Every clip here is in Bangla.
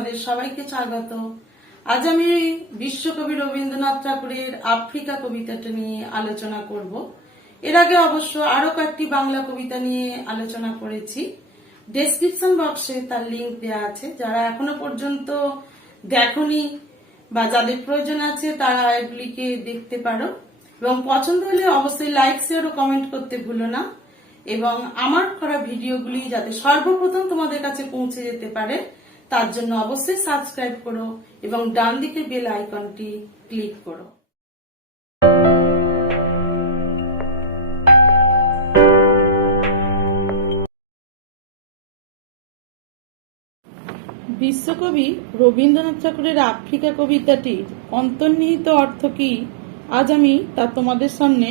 তোমাদের সবাইকে স্বাগত। আজ আমি বিশ্বকবি রবীন্দ্রনাথ ঠাকুরের আফ্রিকা কবিতাটা নিয়ে আলোচনা করব। এর আগে অবশ্য আরো কয়েকটি বাংলা কবিতা নিয়ে আলোচনা করেছি। ডেসক্রিপশন বক্সে তার লিংক দেওয়া আছে, যারা এখনো পর্যন্ত দেখোনি বা যাদের প্রয়োজন আছে তারা এগুলিকে দেখতে পারো, এবং পছন্দ হলে অবশ্যই লাইক, শেয়ার ও কমেন্ট করতে ভুলো না। এবং আমার করা ভিডিওগুলি যাতে সর্বপ্রথম তোমাদের কাছে পৌঁছে যেতে পারে তার জন্য অবশ্যই সাবস্ক্রাইব করো এবং ডান দিকে বেল আইকনটি ক্লিক করো। বিশ্বকবি রবীন্দ্রনাথ ঠাকুরের আফ্রিকা কবিতাটির অন্তর্নিহিত অর্থ কি, আজ আমি তা তোমাদের সামনে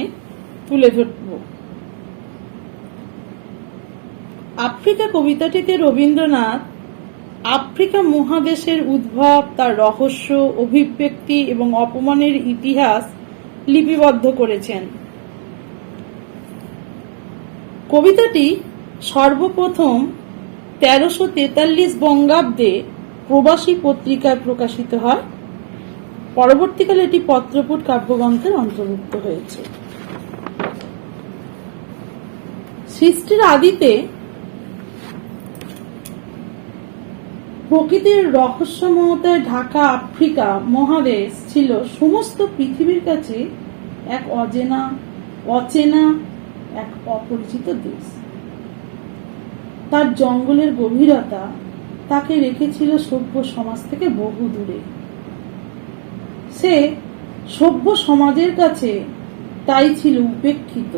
তুলে ধরব। আফ্রিকা কবিতাটিতে রবীন্দ্রনাথ আফ্রিকা মহাদেশের উদ্ভব, তার রহস্য, অভিব্যক্তি এবং অপমানের ইতিহাস লিপিবদ্ধ করেছেন। কবিতাটি সর্বপ্রথম 1343 বঙ্গাব্দে প্রবাসী পত্রিকায় প্রকাশিত হয়। পরবর্তীকালে এটি পত্রপুট কাব্যগ্রন্থের অন্তর্ভুক্ত হয়েছে। সৃষ্টির আদিতে প্রকৃতির রহস্যময়তায় ঢাকা আফ্রিকা মহাদেশ ছিল সমস্ত পৃথিবীর কাছে এক অচেনা এক অপরিচিত দেশ। তার জঙ্গলের গভীরতা তাকে রেখেছিল সভ্য সমাজ থেকে বহু দূরে। সে সভ্য সমাজের কাছে তাই ছিল উপেক্ষিত।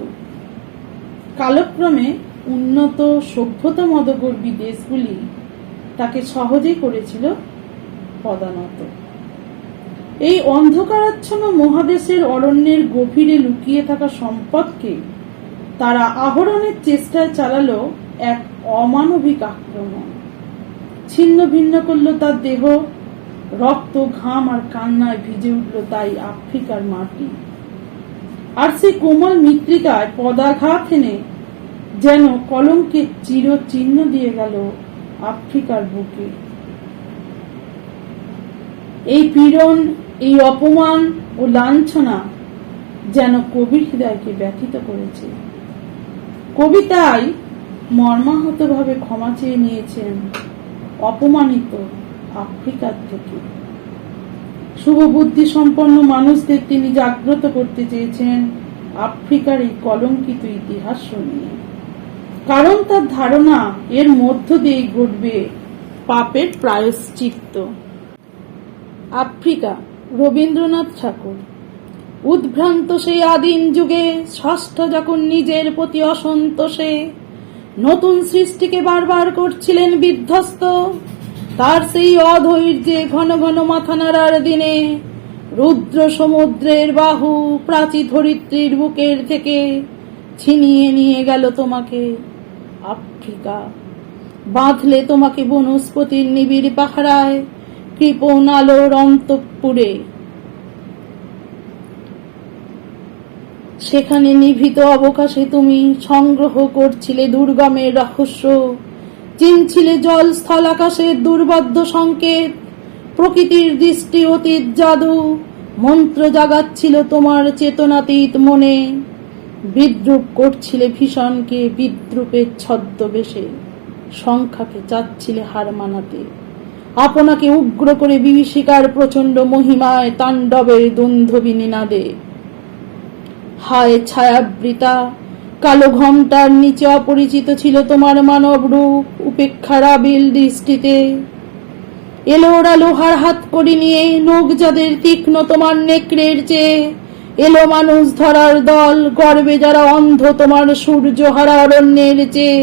কালক্রমে উন্নত সভ্যতা মদগর্বী দেশগুলি তাকে সহজেই করেছিল পদানত। এই অন্ধকারাচ্ছন্ন মহাদেশের অরণ্যের গভীরে লুকিয়ে থাকা সম্পদকে তারা আহরণের চেষ্টায় চালালো এক অমানবিক আক্রমণ। ছিন্ন ভিন্ন করল তার দেহ, রক্ত, ঘাম আর কান্নায় ভিজে উঠল তাই আফ্রিকার মাটি। আর সেই কোমল মৃত্তিকায় পদাঘাত এনে যেন কলঙ্কের চির চিহ্ন দিয়ে গেল আফ্রিকার বুকে। এই পীড়ন, এই অপমান ও লাঞ্ছনা যেন কবির হৃদয়কে ব্যথিত করেছে। কবিতায় মর্মাহতভাবে ক্ষমা চেয়ে নিয়েছেন অপমানিত আফ্রিকার থেকে। শুভবুদ্ধি সম্পন্ন মানুষদের তিনি জাগ্রত করতে চেয়েছেন আফ্রিকার এই কলঙ্কিত ইতিহাস নিয়ে, কারণ তার ধারণা এর মধ্য দিয়ে ঘটবে পাপের প্রায়শ্চিত্ত। আফ্রিকা, রবীন্দ্রনাথ ঠাকুর। উদ্ভ্রান্ত সেই আদিম যুগে ষষ্ঠ যখন নিজের প্রতি অসন্তোষে নতুন সৃষ্টিকে বারবার করছিলেন বিধ্বস্ত, তার সেই অধৈর্যে ঘন ঘন মাথা নাড়ার দিনে রুদ্র সমুদ্রের বাহু প্রাচী ধরিত্রীর বুকের থেকে ছিনিয়ে নিয়ে গেল তোমাকে আফ্রিকা। বাঁধলে তোমাকে বনস্পতির নিবিড় পাহারায়, কৃপণ আলোর অন্তঃপুরে। সেখানে নিভৃত অবকাশে তুমি সংগ্রহ করছিলে দুর্গমের রহস্য, চিনছিলে জল স্থল আকাশের দুর্বাদ্য সংকেত, প্রকৃতির দৃষ্টি অতীত জাদু মন্ত্র জাগাচ্ছিল তোমার চেতনাতীত মনে। বিদ্রুপ করছিলে ভীষণকে বিদ্রুপের ছদ্মবেশে, সংখ্যাকে চাচ্ছিলে হার মানাতে, আপনাকে উগ্র করে বিভীষিকার প্রচন্ড মহিমায় তাণ্ডবের দুন্ধবী নিনাদে। হায় ছায়াবৃতা কালো ঘোমটার নিচে অপরিচিত ছিল তোমার মানব রূপ উপেক্ষার আবিল দৃষ্টিতে। এলো ওরা লোহার হাত করি নিয়ে, নখ যাদের তীক্ষ্ণ তোমার নেকড়ের চেয়ে। এলো মানুষ ধরার দল, গর্বে যারা অন্ধ তোমার সূর্য হারা অরণ্যের চেয়ে।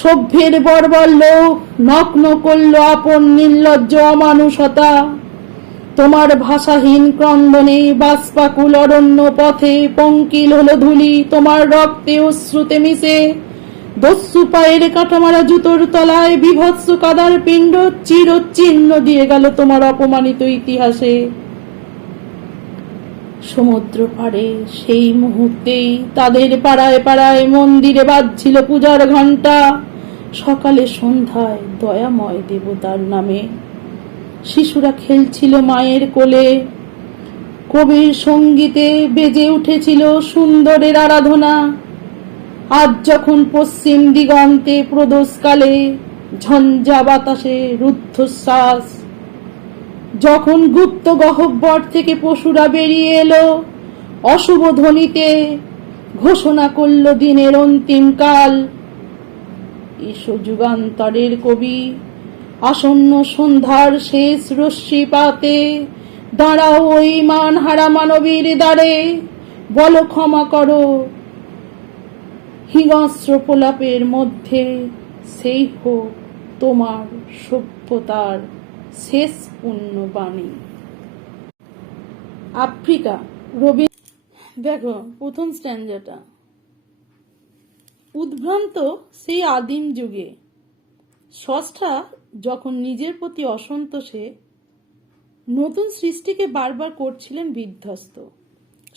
সভ্যের বর্বর লোক নগ্ন করল আপন নির্লজ্জ অমানুষতা, তোমার ভাষাহীন ক্রন্দনে বাষ্পাকুল অরণ্য পথে পঙ্কিল হলো ধুলি তোমার রক্তে অশ্রুতে মিশে। দস্যু পায়ের কাটামারা জুতোর তলায় বিভৎস কাদার পিণ্ড চিরচিহ্ন দিয়ে গেল তোমার অপমানিত ইতিহাসে। সমুদ্র পাড়ে সেই মুহূর্তেই তাদের পাড়ায় পাড়ায় মন্দিরে বাজছিল পূজার ঘণ্টা, সকালে সন্ধ্যায় দয়াময় দেবতার নামে। শিশুরা খেলছিল মায়ের কোলে, কবির সঙ্গীতে বেজে উঠেছিল সুন্দরের আরাধনা। আজ যখন পশ্চিম দিগন্তে প্রদোষকালে ঝঞ্ঝা বাতাসে রুদ্ধশ্বাস, যখন গুপ্ত গহ্বর থেকে পশুরা বেরিয়ে এলো, অশুভ ধ্বনিতে ঘোষণা করল দিনের অন্তিম কাল। এসো যুগান্তরের কবি, আসন্ন সন্ধ্যার শেষ রশ্মিপাতে দাঁড়াও ওই মানহারা মানবীর দ্বারে, বলো ক্ষমা করো হিংস্র প্রলাপের মধ্যে, সেই হোক তোমার সভ্যতার শেষ পুণ্যবাণী। আফ্রিকা, রবি। দেখো প্রথম স্ট্যান্জাটা, উদ্ভ্রান্ত সেই আদিম যুগে স্রষ্টা যখন নিজের প্রতি অসন্তোষে নতুন সৃষ্টিকে বারবার করছিলেন বিধ্বস্ত।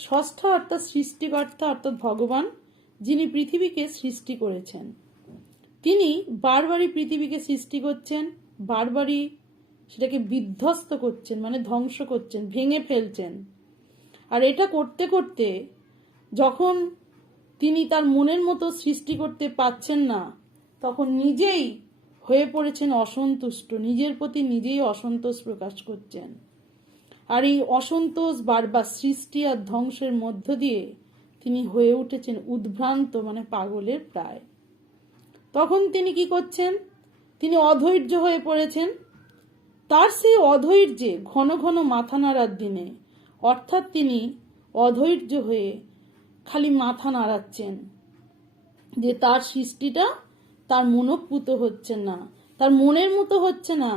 স্রষ্টা অর্থাৎ সৃষ্টিকর্তা অর্থাৎ ভগবান, যিনি পৃথিবীকে সৃষ্টি করেছেন, তিনি বারবারই পৃথিবীকে সৃষ্টি করছেন, বারবারই সেটাকে বিধ্বস্ত করছেন, মানে ধ্বংস করছেন, ভেঙে ফেলছেন। আর এটা করতে করতে যখন তিনি তার মনের মতো সৃষ্টি করতে পাচ্ছেন না, তখন নিজেই হয়ে পড়েছেন অসন্তুষ্ট, নিজের প্রতি নিজেই অসন্তোষ প্রকাশ করছেন। আর এই অসন্তোষ বারবার সৃষ্টি আর ধ্বংসের মধ্য দিয়ে তিনি হয়ে উঠেছেন উদ্ভ্রান্ত, মানে পাগলের প্রায়। তখন তিনি কি করছেন? তিনি অধৈর্য হয়ে পড়েছেন। তার সেই অধৈর্যে ঘন ঘন মাথা নাড়ার দিনে, অর্থাৎ তিনি অধৈর্য হয়ে খালি মাথা নাড়াচ্ছেন যে তার সৃষ্টিটা তার মনোপুত হচ্ছে না, তার মনের মতো হচ্ছে না।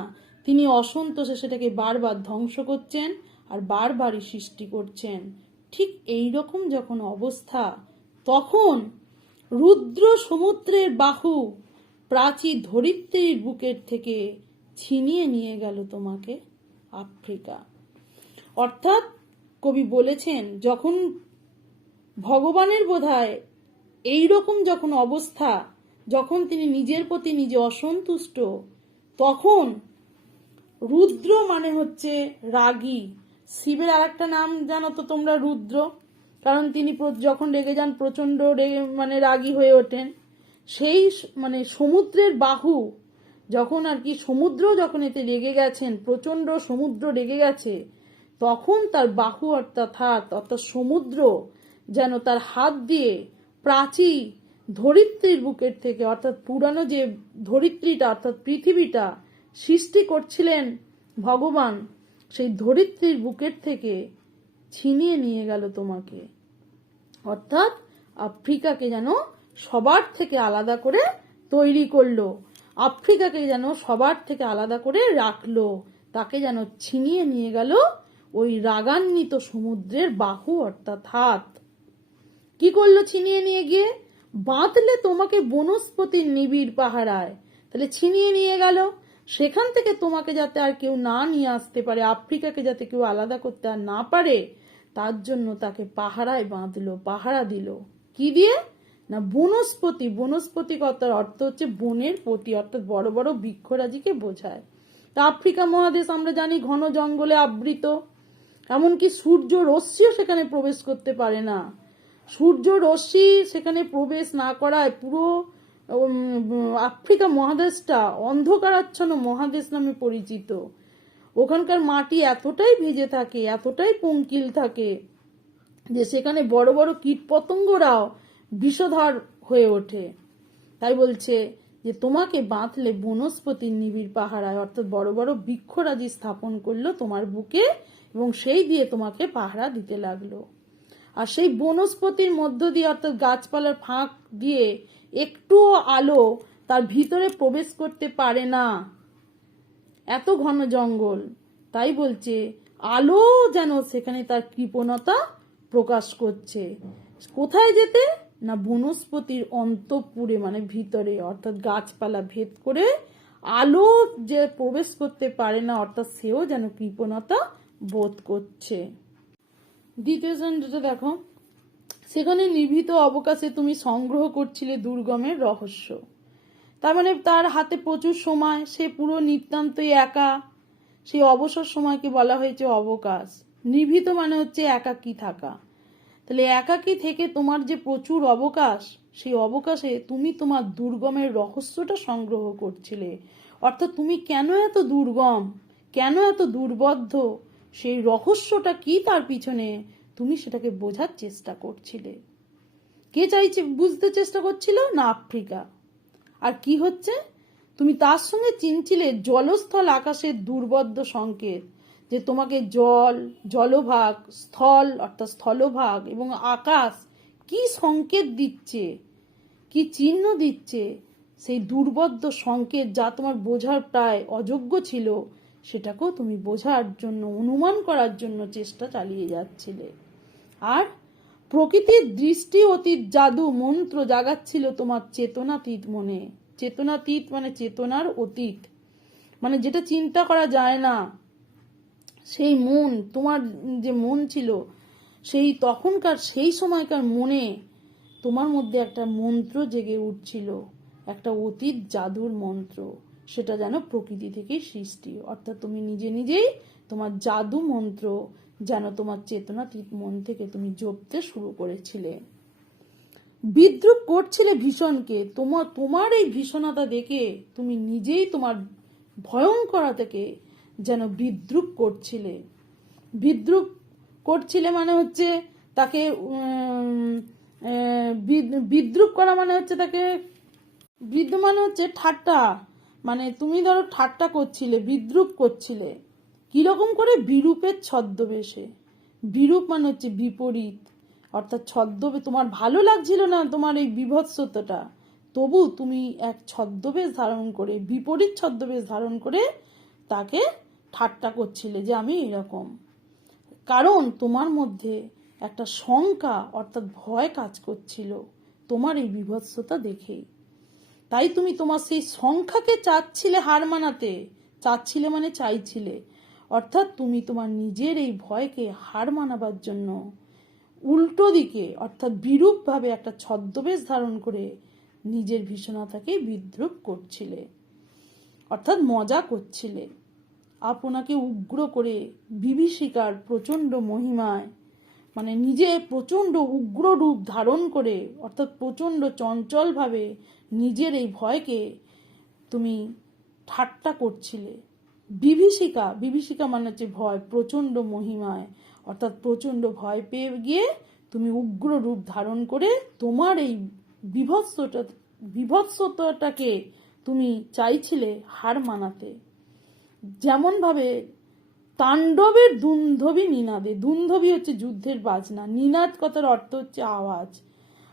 তিনি অসন্তোষে সেটাকে বারবার ধ্বংস করছেন আর বারবারই সৃষ্টি করছেন। ঠিক এই রকম যখন অবস্থা, তখন রুদ্র সমুদ্রের বাহু প্রাচীর ধরিত্রীর বুকের থেকে ছিনিয়ে নিয়ে গেল তোমাকে আফ্রিকা। অর্থাৎ কবি বলেছেন, যখন ভগবানের বোধহয় এইরকম যখন অবস্থা, যখন তিনি নিজের প্রতি নিজে অসন্তুষ্ট, তখন রুদ্র মানে হচ্ছে রাগী। শিবের আর একটা নাম জানো তো তোমরা, রুদ্র, কারণ তিনি যখন রেগে যান প্রচন্ড মানে রাগী হয়ে ওঠেন। সেই মানে সমুদ্রের বাহু যখন আর কি, সমুদ্র যখন এতে রেগে গেছেন, প্রচন্ড সমুদ্র রেগে গেছে, তখন তার বাহু অর্থাৎ হাত অর্থাৎ সমুদ্র যেন তার হাত দিয়ে প্রাচী ধরিত্রীর বুকের থেকে, অর্থাৎ পুরানো যে ধরিত্রীটা অর্থাৎ পৃথিবীটা সৃষ্টি করছিলেন ভগবান, সেই ধরিত্রীর বুকের থেকে ছিনিয়ে নিয়ে গেল তোমাকে। অর্থাৎ আফ্রিকাকে যেন সবার থেকে আলাদা করে তৈরি করলো, আফ্রিকাকে যেন সবার থেকে আলাদা করে রাখলো, তাকে যেন ছিনিয়ে নিয়ে গেল ওই রাগান্বিত সমুদ্রের বাহু অর্থাৎ হাত। কি করলো ছিনিয়ে নিয়ে গিয়ে? বাঁধলে তোমাকে বনস্পতির নিবিড় পাহারায়। তাহলে ছিনিয়ে নিয়ে গেল, সেখান থেকে তোমাকে যাতে আর কেউ না নিয়ে আসতে পারে, আফ্রিকাকে যাতে কেউ আলাদা করতে আর না পারে, তার জন্য তাকে পাহারায় বাঁধলো, পাহারা দিল। কি দিয়ে? না বনস্পতি। বনস্পতি কথার অর্থ হচ্ছে বনের পতি, অর্থাৎ বড় বড় বৃক্ষরাজিকে বোঝায়। তা আফ্রিকা মহাদেশ আমরা জানি ঘন জঙ্গলে আবৃত, এমনকি সূর্য রশ্মিও সেখানে প্রবেশ করতে পারে না। সূর্য রশ্মি সেখানে প্রবেশ না করায় পুরো আফ্রিকা মহাদেশটা অন্ধকারাচ্ছন্ন মহাদেশ নামে পরিচিত। ওখানকার মাটি এতটাই ভেজে থাকে, এতটাই পঙ্কিল থাকে যে সেখানে বড় বড় কীটপতঙ্গরাও বিষধর হয়ে ওঠে। তাই বলছে যে তোমাকে বাঁধলে বনস্পতির নিবিড় পাহারায়, অর্থাৎ বড় বড় বৃক্ষরাজি স্থাপন করলো তোমার বুকে এবং সেই দিয়ে তোমাকে পাহারা দিতে লাগলো। আর সেই বনস্পতির মধ্য দিয়ে অর্থাৎ গাছপালার ফাঁক দিয়ে একটুও আলো তার ভিতরে প্রবেশ করতে পারে না, এত ঘন জঙ্গল। তাই বলছে আলো যেন সেখানে তার কৃপণতা প্রকাশ করছে। কোথায় যেতে? না বনস্পতির অন্তঃপুরে, মানে ভিতরে, অর্থাৎ গাছপালা ভেদ করে আলো যে প্রবেশ করতে পারে না, অর্থাৎ সেও যেন কৃপণতা বোধ করছে। দ্বিতীয় সেন্টেন্সটা দেখো, সেখানে নিভৃত অবকাশে তুমি সংগ্রহ করছিলে দুর্গমের রহস্য। তার মানে তার হাতে প্রচুর সময়, সে পুরো নিতান্তই একা। সেই অবসর সময়কে বলা হয়েছে অবকাশ। নিভৃত মানে হচ্ছে একাকী থাকা। তাহলে একাকী থেকে তোমার যে প্রচুর অবকাশ, সেই অবকাশে তুমি তোমার দুর্গমের রহস্যটা সংগ্রহ করছিলে। অর্থাৎ তুমি কেন এত দুর্গম, কেন এত দুর্বদ্ধ, সেই রহস্যটা কি তার পিছনে তুমি সেটাকে বোঝার চেষ্টা করছিলে। কে চাইছে বুঝতে চেষ্টা করছিল? না, আফ্রিকা। আর কি হচ্ছে, তুমি তার সঙ্গে চিনছিলে জলস্থল আকাশের দুর্বদ্ধ সংকেত, যে তোমাকে জল, জলভাগ, স্থল অর্থাৎ স্থলভাগ এবং আকাশ কি সংকেত দিচ্ছে, কি চিহ্ন দিচ্ছে, সেই দুর্বদ্ধ সংকেত যা তোমার বোঝার প্রায় অযোগ্য ছিল, সেটাকেও তুমি বোঝার জন্য, অনুমান করার জন্য চেষ্টা চালিয়ে যাচ্ছিলে। আর প্রকৃতির দৃষ্টি অতীত জাদু মন্ত্র জাগাচ্ছিল তোমার চেতনাতীত মনে। চেতনাতীত মানে চেতনার অতীত, মানে যেটা চিন্তা করা যায় না, সেই মন, তোমার যে মন ছিল, সেই তখনকার সেই সময়কার মনে তোমার মধ্যে একটা মন্ত্র জেগে উঠছিল, একটা অতীত জাদুর মন্ত্র। সেটা যেন প্রকৃতি থেকেই সৃষ্টি, অর্থাৎ তুমি নিজে নিজেই তোমার জাদু মন্ত্র যেন তোমার চেতনাতীত মন থেকে তুমি জপতে শুরু করেছিলে। বিদ্রুপ করছিলে ভীষণকে। তোমার এই ভীষণতা দেখে তুমি নিজেই তোমার ভয়ঙ্করতাকে যেন বিদ্রুপ করছিলে। বিদ্রুপ করছিলে মানে হচ্ছে তাকে বিদ্রুপ করা মানে হচ্ছে তাকে, মানে হচ্ছে ঠাট্টা, মানে তুমি ধরো ঠাট্টা করছিলে, বিদ্রুপ করছিলে। কিরকম করে? বিরূপের ছদ্মবেশে। বিরূপ মানে হচ্ছে বিপরীত, অর্থাৎ ছদ্মবেশ। তোমার ভালো লাগছিল না তোমার এই বিভৎসতাটা, তবু তুমি এক ছদ্মবেশ ধারণ করে, বিপরীত ছদ্মবেশ ধারণ করে তাকে ঠাট্টা করছিলে যে আমি এরকম। কারণ তোমার মধ্যে একটা শঙ্কা অর্থাৎ ভয় কাজ করছিল তোমার এই বিভৎসতা দেখেই। তাই তুমি তোমার সেই সংখ্যাকে চাচ্ছিলে হার মানাতে। চাচ্ছিলে মানে চাইছিলে, অর্থাৎ তুমি তোমার নিজের এই ভয়কে হার মানাবার জন্য উল্টো দিকে অর্থাৎ বিরূপভাবে একটা ছদ্মবেশ ধারণ করে নিজের ভীষণতাকে বিদ্রুপ করছিলে, অর্থাৎ মজা করছিলে। আপনাকে উগ্র করে বিভীষিকার প্রচণ্ড মহিমায়, মানে নিজে প্রচণ্ড উগ্র রূপ ধারণ করে, অর্থাৎ প্রচণ্ড চঞ্চলভাবে নিজের এই ভয়কে তুমি ঠাট্টা করছিলে। বিভীষিকা, বিভীষিকা মানে হচ্ছে ভয়, প্রচণ্ড মহিমায় অর্থাৎ প্রচণ্ড ভয় পেয়ে গিয়ে তুমি উগ্র রূপ ধারণ করে তোমার এই বিভৎসতাটাকে তুমি চাইছিলে হার মানাতে। যেমন ভাবে তাণ্ডবের দুন্ধবী নিনাদে, দুন্ধবী হচ্ছে যুদ্ধের বাজনা, নিনাদ কথার অর্থ হচ্ছে আওয়াজ,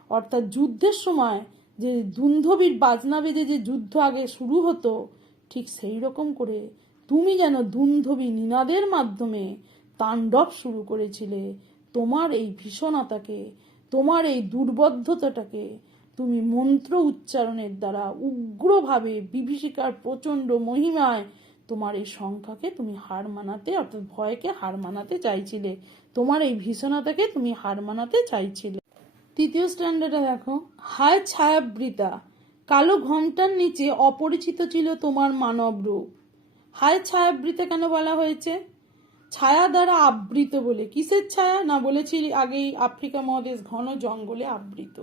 অর্থাৎ যুদ্ধের সময় যে দুন্ধবীর বাজনা বেজে যে যুদ্ধ আগে শুরু হতো, ঠিক সেই রকম করে তুমি যেন দুন্ধবী নিনাদের মাধ্যমে তাণ্ডব শুরু করেছিলে। তোমার এই ভীষণতাকে, তোমার এই দুর্বদ্ধতাটাকে তুমি মন্ত্র উচ্চারণের দ্বারা উগ্রভাবে বিভীষিকার প্রচণ্ড মহিমায় তোমার এই সংখ্যাকে তুমি হার মানাতে, অর্থাৎ ভয়কে হার মানাতে চাইছিলে। তোমার এই ভীষণতাকে তুমি হার মানাতে চাইছিলে। তৃতীয় স্ট্যান্ডার্ডে দেখো, হায় ছায়াবৃতা, কালো ঘোমটার নিচে অপরিচিত ছিল তোমার মানব রূপ। হায় ছায়াবৃতা কেন বলা হয়েছে? ছায়া দ্বারা আবৃত বলে। কিসের ছায়া? না, বলেছি আগেই, আফ্রিকা মহাদেশ ঘন জঙ্গলে আবৃত।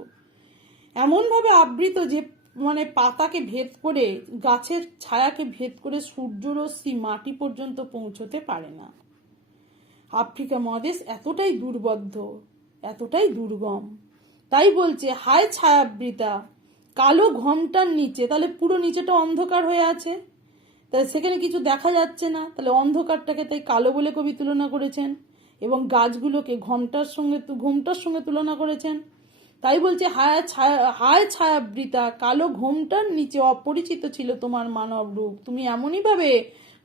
এমনভাবে আবৃত যে মানে পাতাকে ভেদ করে, গাছের ছায়াকে ভেদ করে সূর্যরশ্মি মাটি পর্যন্ত পৌঁছতে পারে না। আফ্রিকা মহাদেশ এতটাই দুর্বদ্ধ, এতটাই দুর্গম। তাই বলছে হায় ছায়াবৃতা, কালো ঘোমটার নিচে, তাহলে পুরো নিচেটা অন্ধকার হয়ে আছে, তাহলে সেখানে কিছু দেখা যাচ্ছে না, তাহলে অন্ধকারটাকে তাই কালো বলে কবি তুলনা করেছেন, এবং গাছগুলোকে ঘোমটার সঙ্গে তুলনা করেছেন। তাই বলছে হায় ছায়াবৃতা, কালো ঘোমটার নিচে অপরিচিত ছিল তোমার মানব রূপ। তুমি এমনই ভাবে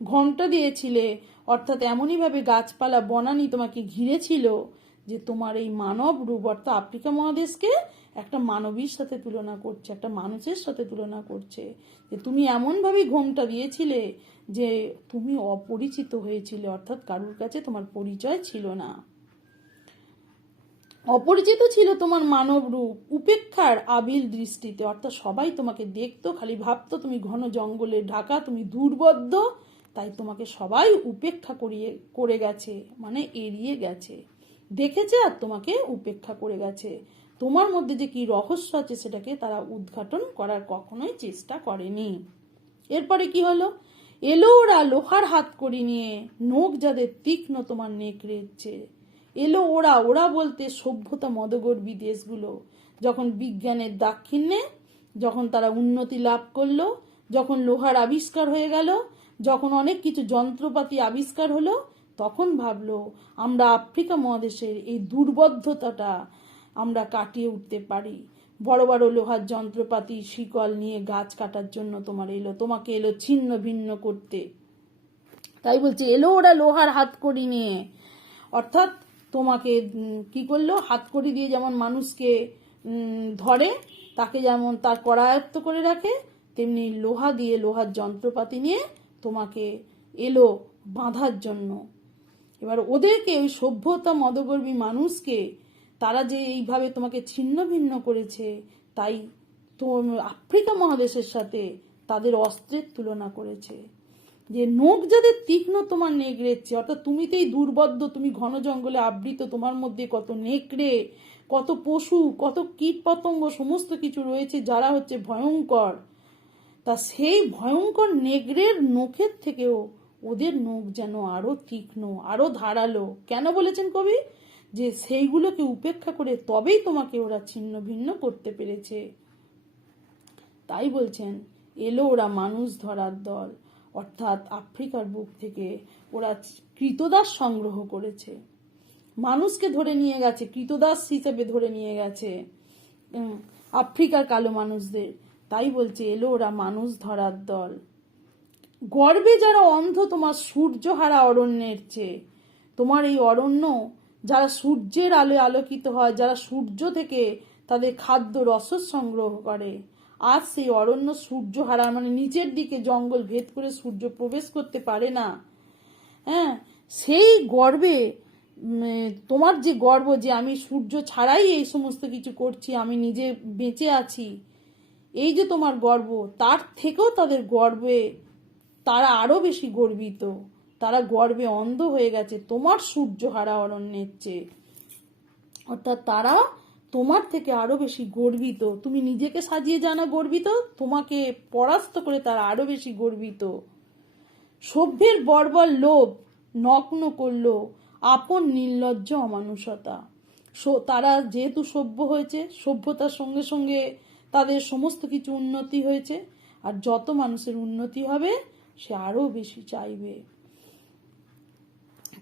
ঘোমটা দিয়েছিলে, অর্থাৎ এমনই ভাবে গাছপালা বনানি তোমাকে ঘিরেছিল যে তোমার এই মানব রূপ, অর্থাৎ আফ্রিকা মহাদেশকে একটা মানবীর সাথে তুলনা করছে, একটা মানুষের সাথে তুলনা করছে, যে তুমি এমনভাবে ঘোমটা দিয়েছিলে যে তুমি অপরিচিত হয়েছিলে, অর্থাৎ কারুর কাছে তোমার পরিচয় ছিল না। অপরিচিত ছিল তোমার মানব রূপ, উপেক্ষার আবিল দৃষ্টিতে, অর্থাৎ সবাই তোমাকে দেখতো, খালি ভাবতো তুমি ঘন জঙ্গলে ঢাকা, তুমি দুর্বোধ্য, তাই তোমাকে সবাই উপেক্ষা করে গেছে, মানে এড়িয়ে গেছে, দেখেছে আর তোমাকে উপেক্ষা করে গেছে। তোমার মধ্যে যে কি রহস্য আছে সেটাকে তারা উদ্ঘাটন করার কখনোই চেষ্টা করেনি। এরপরে কি হলো, এলো ওরা লোহার হাতকড়ি নিয়ে, নখ যাদের তীক্ষ্ণ তোমার নেকড়েছে। এলো ওরা, ওরা বলতে সভ্যতা মদগর্বী দেশগুলো, যখন বিজ্ঞানের দাক্ষিণ্যে, যখন তারা উন্নতি লাভ করলো, যখন লোহার আবিষ্কার হয়ে গেল, যখন অনেক কিছু যন্ত্রপাতি আবিষ্কার হলো, তখন ভাবলো আমরা আফ্রিকা মহাদেশের এই দুর্বদ্ধতাটা আমরা কাটিয়ে উঠতে পারি। বড় বড় লোহার যন্ত্রপাতি শিকল নিয়ে গাছ কাটার জন্য তোমাকে এলো ছিন্ন ভিন্ন করতে। তাই বলছে এলো ওরা লোহার হাতকড়ি নিয়ে, অর্থাৎ তোমাকে কি করলো, হাতকড়ি দিয়ে যেমন মানুষকে ধরে, তাকে যেমন তার করায়ত্ত করে রাখে, তেমনি লোহা দিয়ে, লোহার যন্ত্রপাতি নিয়ে তোমাকে এলো বাঁধার জন্য। এবার ওদেরকে, ওই সভ্যতা মদগর্বী মানুষকে তারা যে এইভাবে তোমাকে ছিন্ন ভিন্ন করেছে, তাই তো আফ্রিকা মহাদেশের সাথে তাদের অস্ত্রের তুলনা করেছে। যে নখ যাদের তীক্ষ্ণ তোমার নেকড়েছে, অর্থাৎ তুমি তো এই দুর্বদ্ধ, তুমি ঘন জঙ্গলে আবৃত, তোমার মধ্যে কত নেকড়ে, কত পশু, কত কীট পতঙ্গ সমস্ত কিছু রয়েছে যারা হচ্ছে ভয়ঙ্কর। তা সেই ভয়ঙ্কর নেকড়ের নখের থেকেও ওদের নখ যেন আরো তীক্ষ্ণ, আরো ধারালো। কেন বলেছেন কবি, যে সেইগুলোকে উপেক্ষা করে তবেই তোমাকে ওরা ছিন্ন ভিন্ন করতে পেরেছে। তাই বলছেন এলো ওরা মানুষ ধরার দল, অর্থাৎ আফ্রিকার বুক থেকে ওরা কৃতদাস সংগ্রহ করেছে, মানুষকে ধরে নিয়ে গেছে, কৃতদাস হিসেবে ধরে নিয়ে গেছে আফ্রিকার কালো মানুষদের। তাই বলছে এলো ওরা মানুষ ধরার দল। গর্বে যারা অন্ধ তোমার সূর্যহারা অরণ্যের চেয়ে, তোমার এই অরণ্য যারা সূর্যের আলোয় আলোকিত হয়, যারা সূর্য থেকে তাদের খাদ্য রস সংগ্রহ করে, আজ সেই অরণ্য সূর্যহারা, মানে নিচের দিকে জঙ্গল ভেদ করে সূর্য প্রবেশ করতে পারে না। হ্যাঁ, সেই গর্বে, তোমার যে গর্ব যে আমি সূর্য ছাড়াই এই সমস্ত কিছু করছি, আমি নিজে বেঁচে আছি, এই যে তোমার গর্ব, তার থেকেও তাদের গর্বে তারা আরো বেশি গর্বিত, তারা গর্বে অন্ধ হয়ে গেছে তোমার সূর্যহারা অরণ্যের চেয়ে, অর্থাৎ তারা তোমার থেকে আরো বেশি গর্বিত। তুমি নিজেকে সাজিয়ে জানা গর্বিত, তোমাকে পরাস্ত করে তারা আরো বেশি গর্বিত। সভ্যের বর্বর লোভ নগ্ন করলো আপন নির্লজ্জ অমানুষতা। তারা যেহেতু সভ্য হয়েছে, সভ্যতার সঙ্গে সঙ্গে তাদের সমস্ত কিছু উন্নতি হয়েছে, আর যত মানুষের উন্নতি হবে সে আরো বেশি চাইবে।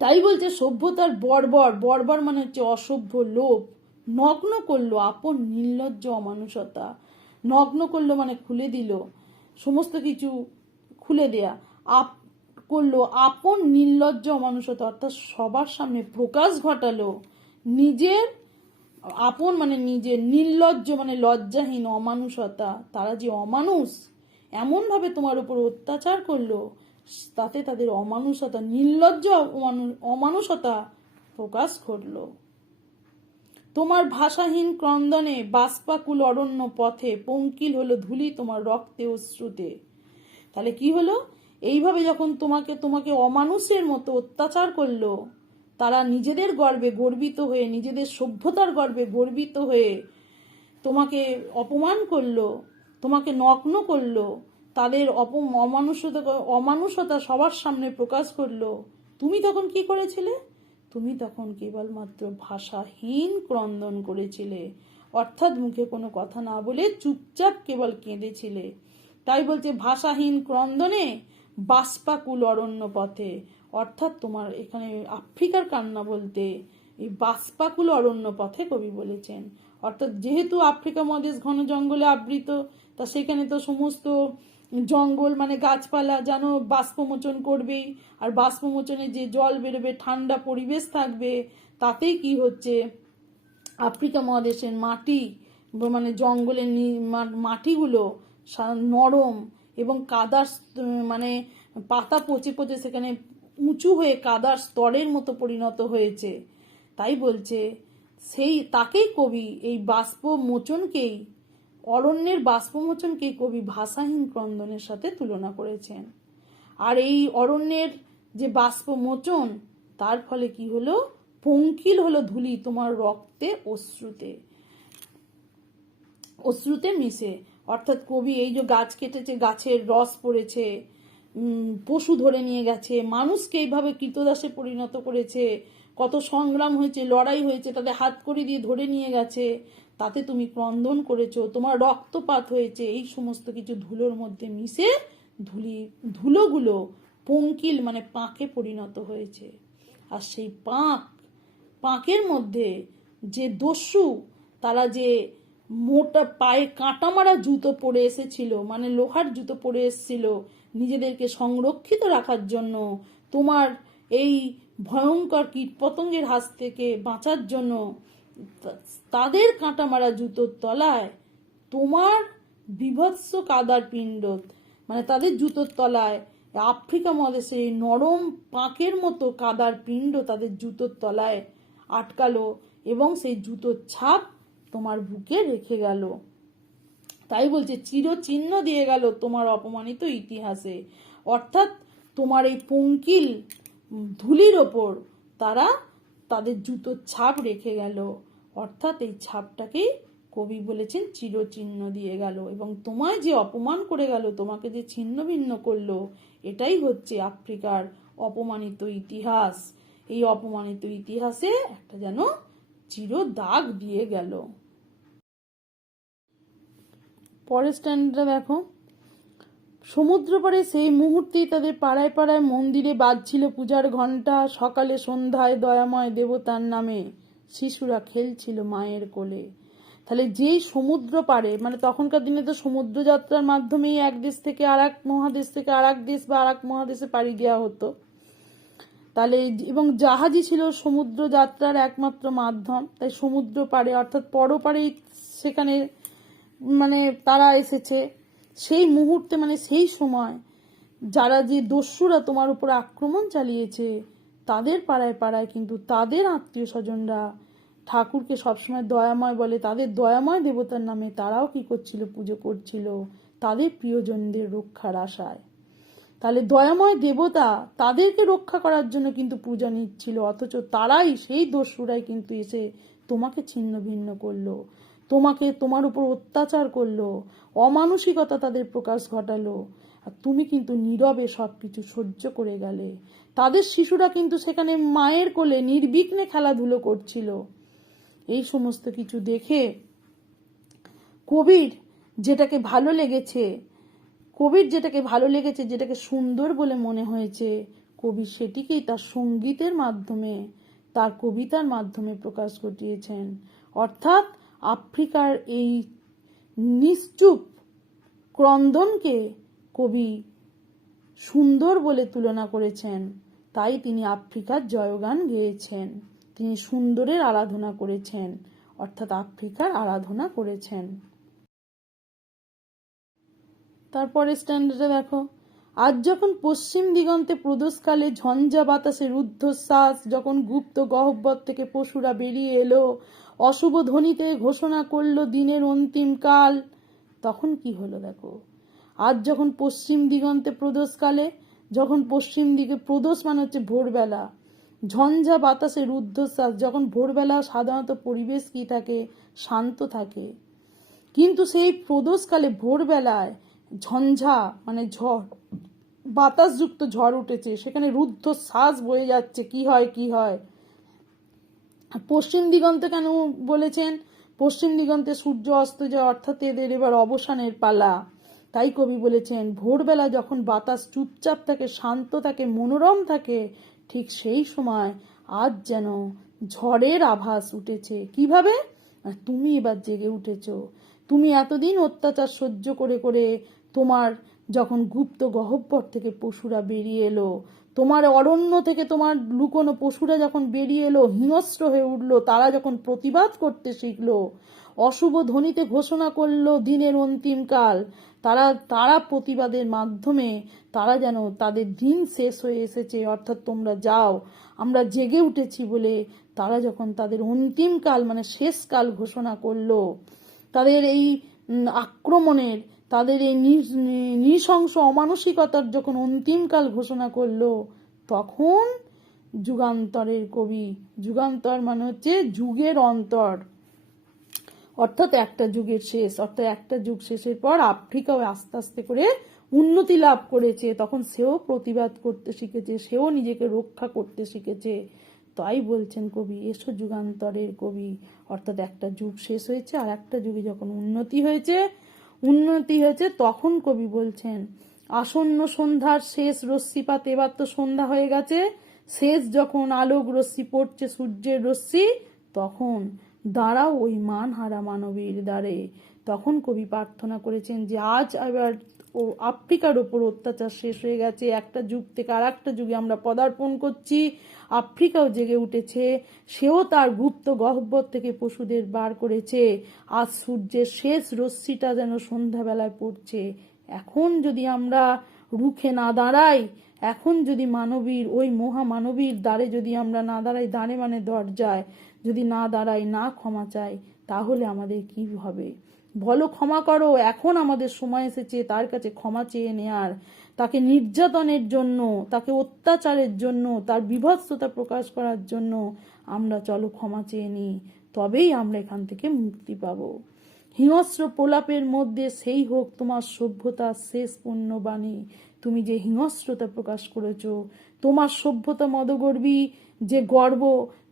তাই বলছে সভ্যতার বর্বর মানে হচ্ছে অসভ্য লোভ, নগ্ন করলো আপন নির্লজ্জ অমানুষতা। নগ্ন করলো মানে খুলে দিল, সমস্ত কিছু খুলে দেয়া, করলো আপন নির্লজ্জ অমানুষতা, অর্থাৎ সবার সামনে প্রকাশ ঘটালো নিজের আপন মানে নিজের, নির্লজ্জ মানে লজ্জাহীন, অমানুষতা, তারা যে অমানুষ, এমন ভাবে তোমার উপর অত্যাচার করলো, তাতে তাদের অমানুষতা, নির্লজ্জ অমানুষতা প্রকাশ ঘটলো। তোমার ভাষাহীন ক্রন্দনে বাষ্পাকুল অরণ্য পথে পঙ্কিল হলো ধুলি তোমার রক্তে অশ্রুতে। তাহলে কি হলো, এইভাবে যখন তোমাকে অমানুষের মতো অত্যাচার করলো, তারা নিজেদের গর্বে গর্বিত হয়ে, নিজেদের সভ্যতার গর্বে গর্বিত হয়ে তোমাকে অপমান করলো, তোমাকে নগ্ন করলো, তাদের অমানুষতা সবার সামনে প্রকাশ করলো। তুমি তখন কি করেছিলে? তুমি তখন কেবলমাত্র ভাষাহীন ক্রন্দন করেছিলে, অর্থাৎ মুখে কোনো কথা না বলে চুপচাপ কেবল কেঁদেছিলে। তাই বলছে ভাষাহীন ক্রন্দনে বাষ্পাকুল অরণ্য পথে, অর্থাৎ তোমার এখানে আফ্রিকার কান্না বলতে এই বাষ্পাকুল অরণ্য পথে কবি বলেছেন। অর্থাৎ যেহেতু আফ্রিকা মহাদেশ ঘন জঙ্গলে আবৃত, তা সেখানে তো সমস্ত জঙ্গল মানে গাছপালা যেন বাষ্পমোচন করবেই, আর বাষ্পমোচনে যে জল বেরোবে, ঠান্ডা পরিবেশ থাকবে, তাতেই কি হচ্ছে আফ্রিকা মহাদেশের মাটি মানে জঙ্গলের মাটিগুলো নরম এবং কাদার মানে পাতা পচে পচে সেখানে উঁচু হয়ে কাদার স্তরের মতো পরিণত হয়েছে। তাই বলছে সেই তাকেই কবি এই বাষ্পমোচনকেই, অরণ্যের বাষ্পমোচনকেই কবি ভাষাহীন ক্রন্দনের সাথে তুলনা করেছেন। আর এই অরণ্যের যে বাষ্পমোচন, তার ফলে কি হলো, পঙ্কিল হলো ধূলি তোমার রক্তে অশ্রুতে মিশে। অর্থাৎ কবি এই যে গাছ কেটেছে, গাছের রস পড়েছে, পশু ধরে নিয়ে গেছে, মানুষকে এইভাবে কৃতদাসে পরিণত করেছে, কত সংগ্রাম হয়েছে, লড়াই হয়েছে, তাদের হাত করে দিয়ে ধরে নিয়ে গেছে, তাতে তুমি ক্রন্দন করেছো, তোমার রক্তপাত হয়েছে, এই সমস্ত কিছু ধুলোর মধ্যে মিশে ধুলোগুলো পঙ্কিল মানে পাঁকে পরিণত হয়েছে। আর সেই পাঁকের মধ্যে যে দস্যু, তারা যে মোটা পায়ে কাঁটা মারা জুতো পরে এসেছিল, মানে লোহার জুতো পরে এসেছিল নিজেদেরকে সংরক্ষিত রাখার জন্য, তোমার এই ভয়ঙ্কর কীটপতঙ্গের হাত থেকে বাঁচার জন্য, তাদের কাঁটা মারা জুতোর তলায় তোমার বিভৎস কাদার পিণ্ড, মানে তাদের জুতোর তলায় আফ্রিকা মহাদেশে নরম পাঁকের মতো কাদার পিণ্ড তাদের জুতোর তলায় আটকালো, এবং সেই জুতোর ছাপ তোমার বুকে রেখে গেল। তাই বলছে চিরচিহ্ন দিয়ে গেল তোমার অপমানিত ইতিহাসে। অর্থাৎ তোমার এই পঙ্কিল ধুলির ওপর তারা তাদের জুতোর ছাপ রেখে গেল। অর্থাৎ এই ছাপটাকেই কবি বলেছেন চিরচিহ্ন দিয়ে গেল, এবং তোমায় যে অপমান করে গেল, তোমাকে যে ছিন্ন ভিন্ন করলো, এটাই হচ্ছে আফ্রিকার অপমানিত ইতিহাস। এই অপমানিত ইতিহাসে একটা যেন চির দাগ দিয়ে গেল। পরের স্ট্যান্ডটা দেখো, সমুদ্র পাড়ে সেই মুহূর্তেই তাদের পাড়ায় পাড়ায় মন্দিরে বাজছিল পূজার ঘণ্টা, সকালে সন্ধ্যায় দয়াময় দেবতার নামে শিশুরা খেলছিল মায়ের কোলে। তাহলে যেই সমুদ্র পাড়ে, মানে তখনকার দিনে তো সমুদ্র যাত্রার মাধ্যমেই এক দেশ থেকে আর এক মহাদেশ থেকে আর এক দেশ বা আর এক মহাদেশে পাড়ি দেওয়া হতো। তাহলে এবং জাহাজই ছিল সমুদ্র যাত্রার একমাত্র মাধ্যম। তাই সমুদ্র পাড়ে অর্থাৎ পরপাড়েই সেখানে মানে তারা এসেছে। সেই মুহূর্তে মানে সেই সময় যারা যে দস্যুরা তোমার উপর আক্রমণ চালিয়েছে, তাদের পাড়ায় পাড়ায় কিন্তু তাদের আত্মীয় স্বজনরা ঠাকুরকে সবসময় দয়াময় বলে, তাদের দয়াময় দেবতার নামে তারাও কি করছিল, পুজো করছিল তাদের প্রিয়জনদের রক্ষার আশায়। তাহলে দয়াময় দেবতা তাদেরকে রক্ষা করার জন্য কিন্তু পূজা নিচ্ছিল, অথচ তারাই, সেই দস্যুরাই কিন্তু এসে তোমাকে ছিন্ন ভিন্ন করলো, তোমার উপর অত্যাচার করলো, অমানসিকতা তাদের প্রকাশ ঘটালো, আর তুমি কিন্তু নীরবে সবকিছু সহ্য করে গেলে। তাদের শিশুরা কিন্তু সেখানে মায়ের কোলে নির্বিঘ্নে খেলাধুলো করছিল। এই সমস্ত কিছু দেখে কবির যেটাকে ভালো লেগেছে, যেটাকে সুন্দর বলে মনে হয়েছে, কবি সেটিকেই তার সঙ্গীতের মাধ্যমে, তার কবিতার মাধ্যমে প্রকাশ ঘটিয়েছেন। অর্থাৎ আফ্রিকার এই নিশ্চুপ ক্রন্দনকে কবি সুন্দর বলে তুলনা করেছেন। তাই তিনি আফ্রিকার জয়গান গেয়েছেন, তিনি সুন্দরের আরাধনা করেছেন, অর্থাৎ আফ্রিকার আরাধনা করেছেন। তারপরে স্ট্যান্ডার্ডে দেখো, আজ যখন পশ্চিম দিগন্তে প্রদোষকালে ঝঞ্ঝা বাতাসে রুদ্ধশ্বাস, যখন গুপ্ত গহ্বর থেকে পশুরা বেরিয়ে এলো, অশুভ ধ্বনিতে ঘোষণা করলো দিনের অন্তিম কাল, তখন কি হলো দেখো। আজ যখন পশ্চিম দিগন্তে প্রদোষকালে, যখন পশ্চিম দিকে প্রদোষ মানে হচ্ছে ভোরবেলা, ঝঞ্ঝা বাতাসে রুদ্ধশ্বাস, যখন ভোরবেলা সাধারণত পরিবেশ কি থাকে, শান্ত থাকে, কিন্তু সেই প্রদোষকালে ভোরবেলায় ঝঞ্ঝা মানে ঝড়, বাতাসযুক্ত ঝড় উঠেছে, সেখানে রুদ্ধশ্বাস বয়ে যাচ্ছে। কি হয় পশ্চিম দিগন্তে কেন বলেছেন, পশ্চিম দিগন্তে সূর্য অস্ত যায়, অর্থাৎ এদের এবার অবসানের পালা। তাই কবি বলেছেন ভোরবেলা যখন বাতাস চুপচাপ থাকে, শান্ত থাকে, মনোরম থাকে, ঠিক সেই সময় আজ যেন ঝড়ের আভাস উঠেছে। কিভাবে? তুমি এবার জেগে উঠেছো। তুমি এতদিন অত্যাচার সহ্য করে করে তোমার যখন গুপ্ত গহ্বর থেকে পশুরা বেরিয়ে এলো, তোমার অরণ্য থেকে তোমার লুকোনো পশুরা যখন বেরিয়ে এলো, হিংস্র হয়ে উঠলো, তারা যখন প্রতিবাদ করতে শিখলো, অশুভ ধ্বনিতে ঘোষণা করলো দিনের অন্তিম কাল। তারা প্রতিবাদের মাধ্যমে তারা যেন তাদের দিন শেষ হয়ে এসেছে, অর্থাৎ তোমরা যাও, আমরা জেগে উঠেছি বলে তারা যখন তাদের অন্তিম কাল মানে শেষ কাল ঘোষণা করলো, তাদের এই আক্রমণের, তাদের এই নৃশংস অমানসিকতার যখন অন্তিমকাল ঘোষণা করলো, তখন যুগান্তরের কবি, যুগান্তর মানে হচ্ছে যুগের অন্তর, অর্থাৎ একটা যুগের শেষ, অর্থাৎ একটা যুগ শেষের পর আফ্রিকাও আস্তে আস্তে করে উন্নতি লাভ করেছে, তখন সেও প্রতিবাদ করতে শিখেছে, সেও নিজেকে রক্ষা করতে শিখেছে। তাই বলছেন কবি, এসো যুগান্তরের কবি, অর্থাৎ একটা যুগ শেষ হয়েছে আর একটা যুগে যখন উন্নতি হয়েছে তখন কবি বলছেন, আসন্ন সন্ধ্যার শেষ রশ্মিপাত, এবার তো সন্ধ্যা হয়ে গেছে, শেষ যখন আলোক রশ্মি পড়ছে সূর্যের রশ্মি, তখন দাঁড়াও ওই মানহারা মানবীর দ্বারে। তখন কবি প্রার্থনা করেছেন যে আজ এবার আফ্রিকার ওপর অত্যাচার শেষ হয়ে গেছে, একটা যুগ থেকে আর একটা যুগে আমরা পদার্পণ করছি, আফ্রিকাও জেগে উঠেছে, সেও তার গুপ্ত গহ্বর থেকে পশুদের বার করেছে, আজ সূর্যের শেষ রশ্মিটা যেন সন্ধ্যাবেলায় পড়ছে। এখন যদি আমরা রুখে না দাঁড়াই, এখন যদি মানবীর ওই মহামানবীর দ্বারে যদি আমরা না দাঁড়াই, দ্বারে মানে দরজায় যদি না দাঁড়াই, না ক্ষমা চাই, তাহলে আমাদের কি হবে? বলো ক্ষমা করো, এখন আমাদের সময় এসেছে তার কাছে ক্ষমা চেয়ে নেয়ার, তাকে নির্যাতনের জন্য, তাকে অত্যাচারের জন্য, তার বিভৎসতা প্রকাশ করার জন্য আমরা চলো ক্ষমা চেয়ে নিই, তবেই আমরা এখান থেকে মুক্তি পাবো। হিংস্র প্রলাপের মধ্যে সেই হোক তোমার সভ্যতার শেষ পুণ্যবাণী। তুমি যে হিংস্রতা প্রকাশ করেছো, তোমার সভ্যতা মদগর্বী যে গর্ব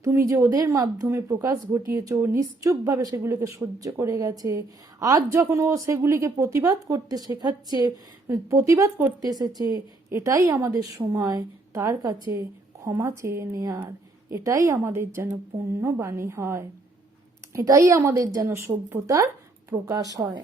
তুমি যে ওদের মাধ্যমে প্রকাশ ঘটিয়েছো, নিশ্চুপভাবে সেগুলোকে সহ্য করে গেছে, আজ যখন ও সেগুলিকে প্রতিবাদ করতে এসেছে, এটাই আমাদের সময় তার কাছে ক্ষমা চেয়ে নেয়ার, এটাই আমাদের যেন পুণ্যবাণী হয়, এটাই আমাদের যেন সভ্যতার প্রকাশ হয়।